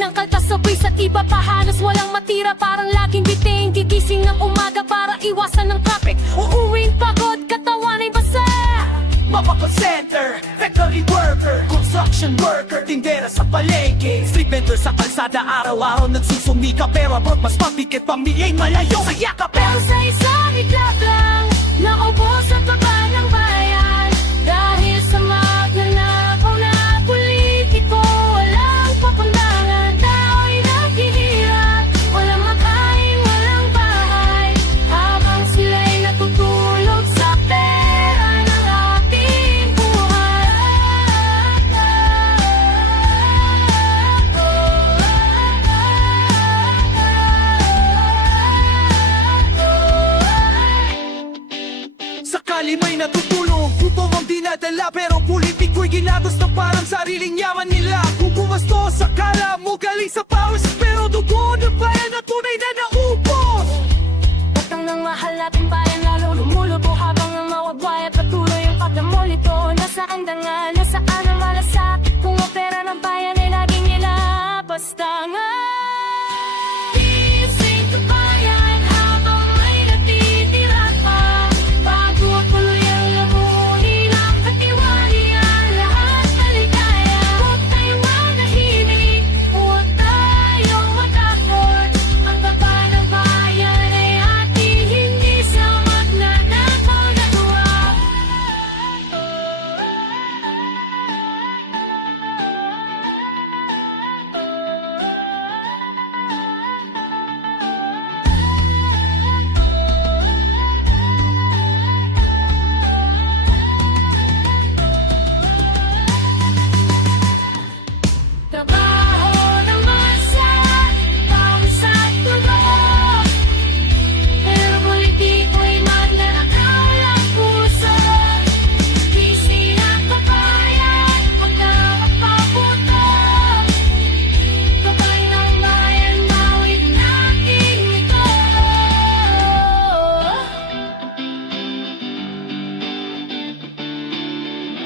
ng kaltas sabay sa iba pa halos walang matira. Parang laging biting gigising ng umaga para iwasan ng traffic. Uuwing pagod, katawan ay basa. Mapapag center, factory worker, construction worker, tindera sa palengke, street vendor sa kalsada, araw-araw nagsusumika. Pero abot mas mapikit, pamilya malayo sa yakap. Pero sa isang iglap lang, naupo sa baba ng bayan. Dahil sa magnanakaw na politiko, walang pakundangan, tao'y naghihirap. Walang makain, walang bahay, habang sila'y natutulog sa pera ng ating buhay. Sakali may natutulong, upong ang dinadala, pero politiko'y ginagos na parang sariling yaman nila. Kung bumastos, akala mo galing sa powers, pero dugo ng bayan na tunay na naubos. Utang ng mahal nating bayan lalo lumulubo, habang ang mawagway at patuloy ang pagdamol ito. Nasaan dangal